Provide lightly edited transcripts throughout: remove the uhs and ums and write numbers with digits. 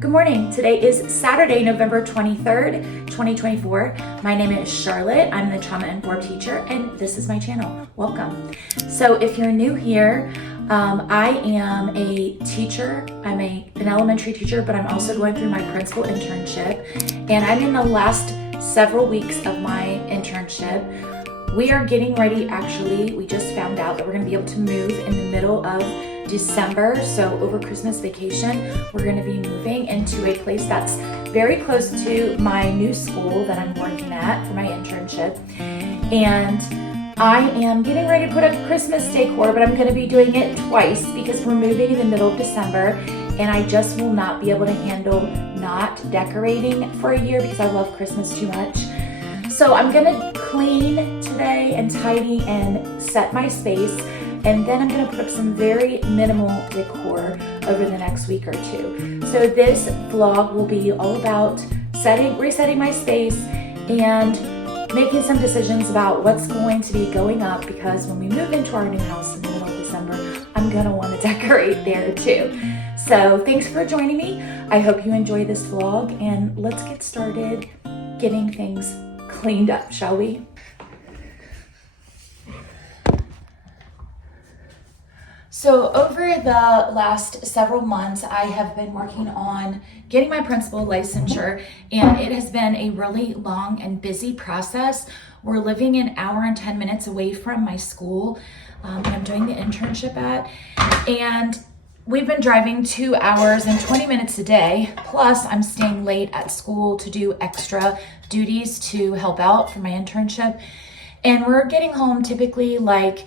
Good morning. Today is Saturday, November 23rd, 2024. My name is Charlotte. I'm the Trauma Informed Teacher, and this is my channel. Welcome. So if you're new here, I am a teacher. I'm an elementary teacher, but I'm also going through my principal internship, and I'm in the last several weeks of my internship. We are getting ready, actually. We just found out that we're going to be able to move in the middle of December. So over Christmas vacation, we're going to be moving into a place that's very close to my new school that I'm working at for my internship. And I am getting ready to put up Christmas decor, but I'm going to be doing it twice because we're moving in the middle of December, and I just will not be able to handle not decorating for a year because I love Christmas too much. So I'm going to clean today and tidy and set my space, and then I'm going to put up some very minimal decor over the next week or two. So this vlog will be all about resetting my space and making some decisions about what's going to be going up, because when we move into our new house in the middle of December, I'm going to want to decorate there too. So thanks for joining me. I hope you enjoy this vlog, and let's get started getting things cleaned up, shall we? So over the last several months, I have been working on getting my principal licensure, and it has been a really long and busy process. We're living an hour and 10 minutes away from my school that I'm doing the internship at, and we've been driving 2 hours and 20 minutes a day, plus I'm staying late at school to do extra duties to help out for my internship. And we're getting home typically like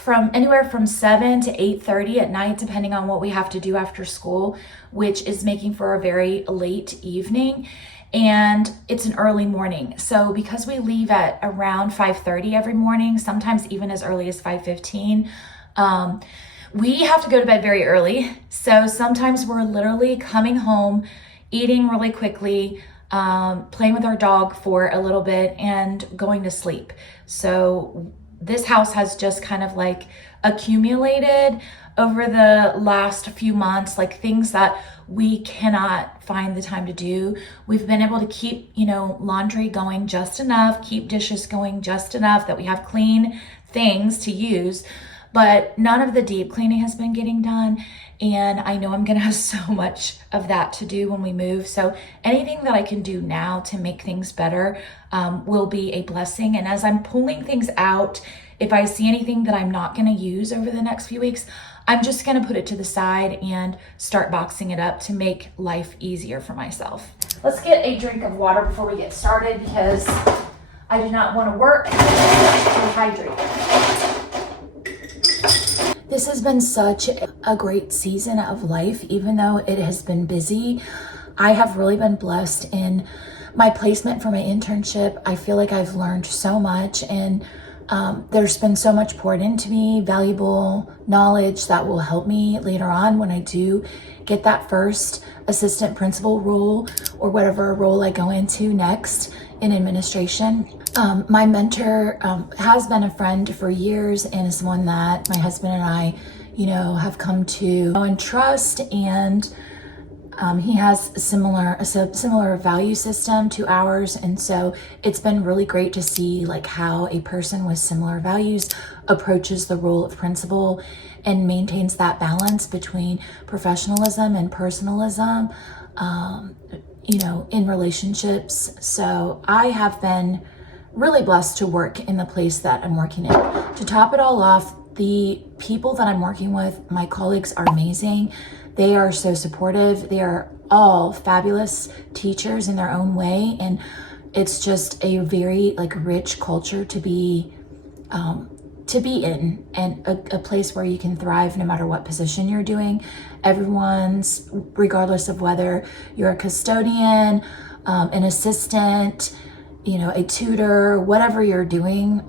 from anywhere from 7 to 8:30 at night, depending on what we have to do after school, which is making for a very late evening. And it's an early morning. So because we leave at around 5:30 every morning, sometimes even as early as 5:15, we have to go to bed very early. So sometimes we're literally coming home, eating really quickly, playing with our dog for a little bit, and going to sleep. So this house has just kind of like accumulated over the last few months, like things that we cannot find the time to do. We've been able to keep, laundry going just enough, keep dishes going just enough that we have clean things to use, but none of the deep cleaning has been getting done. And I know I'm gonna have so much of that to do when we move. So anything that I can do now to make things better will be a blessing. And as I'm pulling things out, if I see anything that I'm not gonna use over the next few weeks, I'm just gonna put it to the side and start boxing it up to make life easier for myself. Let's get a drink of water before we get started, because I do not wanna work or hydrate. This has been such a great season of life, even though it has been busy. I have really been blessed in my placement for my internship. I feel like I've learned so much, and there's been so much poured into me, valuable knowledge that will help me later on when I do get that first assistant principal role or whatever role I go into next in administration. My mentor has been a friend for years, and is one that my husband and I, have come to know and trust. And he has a similar value system to ours, and so it's been really great to see like how a person with similar values approaches the role of principal and maintains that balance between professionalism and personalism, in relationships. So I have been really blessed to work in the place that I'm working in. To top it all off, the people that I'm working with, my colleagues, are amazing. They are so supportive. They are all fabulous teachers in their own way, and it's just a very rich culture to be in, and a place where you can thrive no matter what position you're doing. Everyone's, regardless of whether you're a custodian, an assistant, a tutor, whatever you're doing,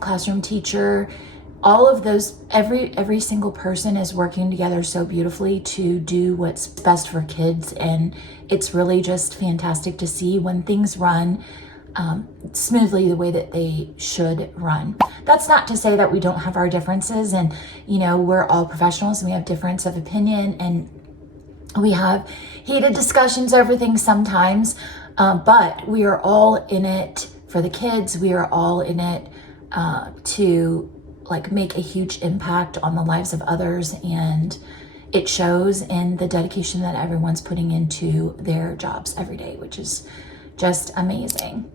classroom teacher, all of those, every single person is working together so beautifully to do what's best for kids. And it's really just fantastic to see when things run smoothly the way that they should run. That's not to say that we don't have our differences, and we're all professionals and we have difference of opinion, and We have heated discussions over things sometimes, but we are all in it for the kids. We are all in it to like make a huge impact on the lives of others, and it shows in the dedication that everyone's putting into their jobs every day, which is just amazing.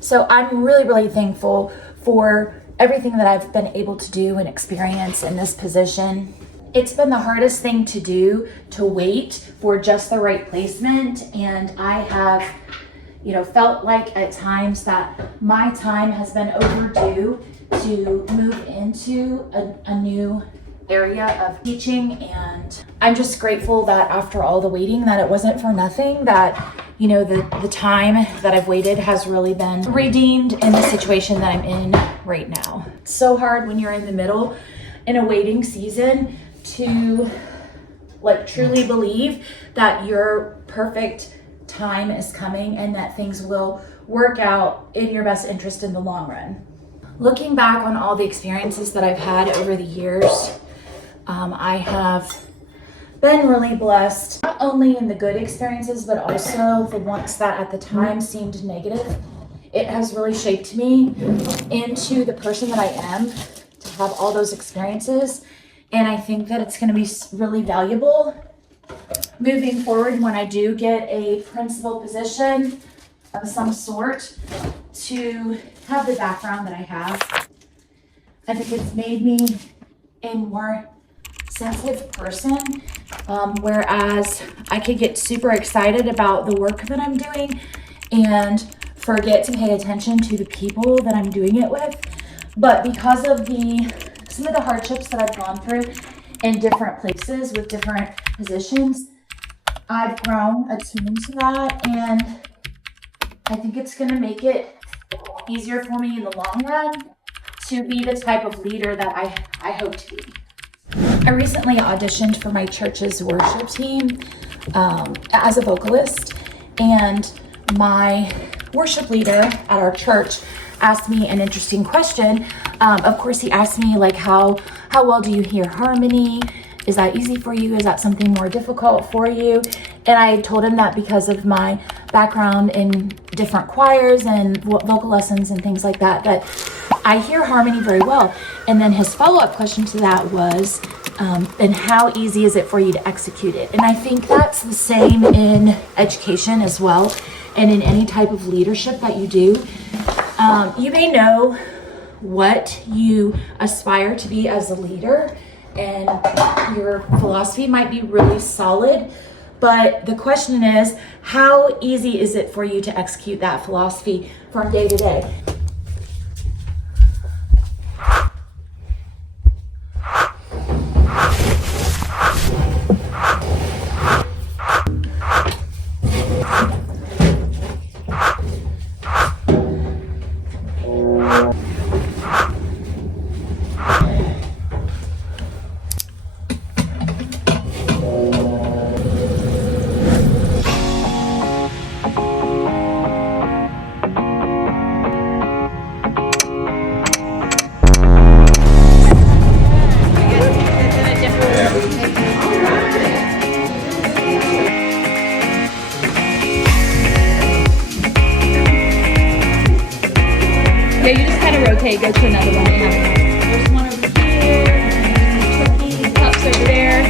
So I'm really, really thankful for everything that I've been able to do and experience in this position. It's been the hardest thing to do, to wait for just the right placement. And I have, felt like at times that my time has been overdue to move into a new area of teaching. And I'm just grateful that after all the waiting, that it wasn't for nothing, that the time that I've waited has really been redeemed in the situation that I'm in right now. It's so hard when you're in the middle in a waiting season to truly believe that your perfect time is coming and that things will work out in your best interest in the long run. Looking back on all the experiences that I've had over the years, I have been really blessed, not only in the good experiences, but also the ones that at the time seemed negative. It has really shaped me into the person that I am to have all those experiences. And I think that it's going to be really valuable moving forward when I do get a principal position of some sort, to have the background that I have. I think it's made me a more sensitive person, whereas I could get super excited about the work that I'm doing and forget to pay attention to the people that I'm doing it with. But because of some of the hardships that I've gone through in different places with different positions, I've grown attuned to that, and I think it's going to make it easier for me in the long run to be the type of leader that I hope to be. I recently auditioned for my church's worship team as a vocalist, and my worship leader at our church asked me an interesting question. Of course, he asked me how well do you hear harmony? Is that easy for you? Is that something more difficult for you? And I told him that because of my background in different choirs and vocal lessons and things like that, that I hear harmony very well. And then his follow-up question to that was, and how easy is it for you to execute it? And I think that's the same in education as well, and in any type of leadership that you do. You may know what you aspire to be as a leader, and your philosophy might be really solid, but the question is, how easy is it for you to execute that philosophy from day to day? Yeah, you just kind of rotate, go to another one. There's one over here, turkey, cups over there.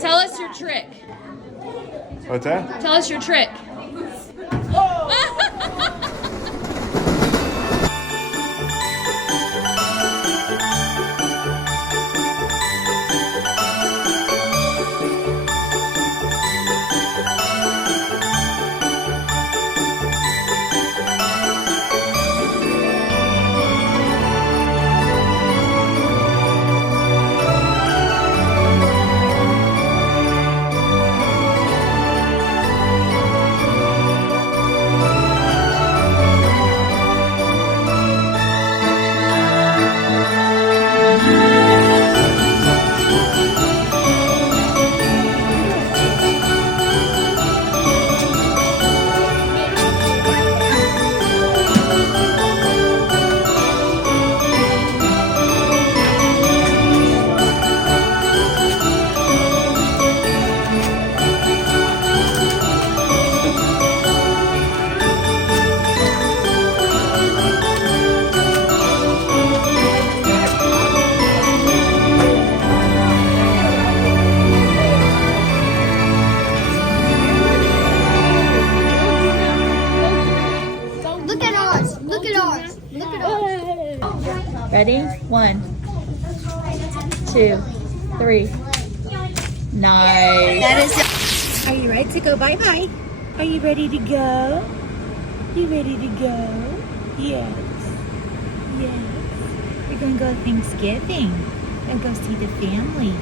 Tell us your trick. What's that? Tell us your trick. Ready? 1, 2, 3. Nice. Are you ready to go bye-bye? Are you ready to go? You ready to go? Yes. Yes. We're gonna go to Thanksgiving and go see the family.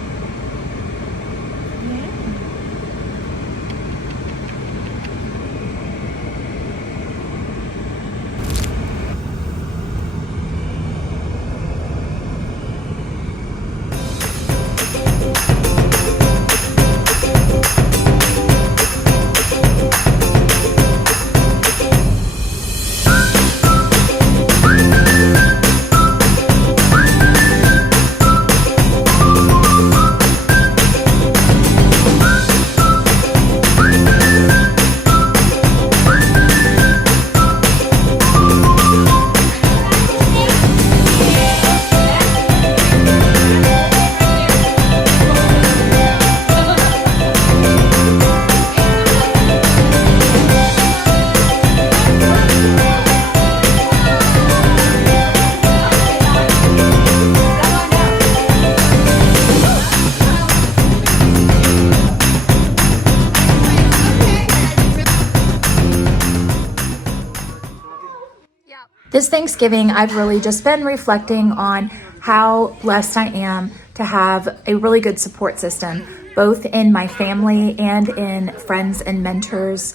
Yeah. This Thanksgiving, I've really just been reflecting on how blessed I am to have a really good support system, both in my family and in friends and mentors.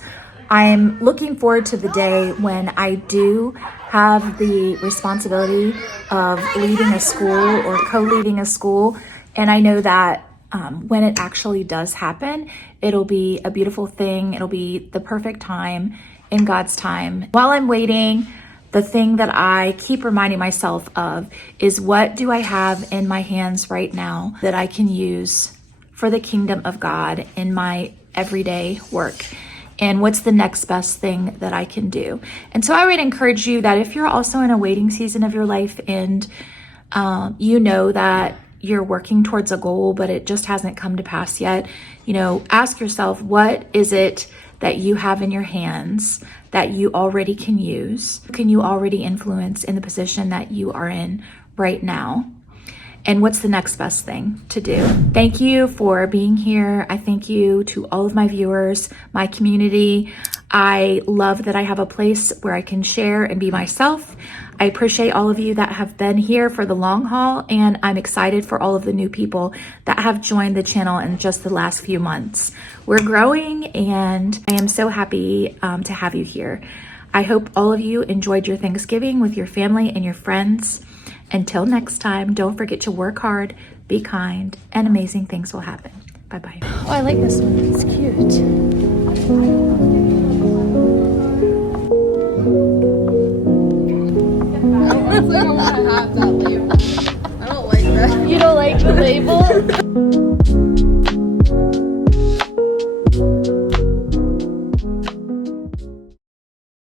I'm looking forward to the day when I do have the responsibility of leading a school or co-leading a school. And I know that when it actually does happen, it'll be a beautiful thing. It'll be the perfect time in God's time. While I'm waiting, the thing that I keep reminding myself of is, what do I have in my hands right now that I can use for the kingdom of God in my everyday work? And what's the next best thing that I can do? And so I would encourage you that if you're also in a waiting season of your life and you know that you're working towards a goal, but it just hasn't come to pass yet, ask yourself, what is it that you have in your hands that you already can use? Can you already influence in the position that you are in right now? And what's the next best thing to do? Thank you for being here. I thank you to all of my viewers, my community. I love that I have a place where I can share and be myself. I appreciate all of you that have been here for the long haul, and I'm excited for all of the new people that have joined the channel in just the last few months. We're growing, and I am so happy to have you here. I hope all of you enjoyed your Thanksgiving with your family and your friends. Until next time, don't forget to work hard, be kind, and amazing things will happen. Bye-bye. Oh, I like this one. It's cute. I want to have that label. I don't like that. You don't like the label?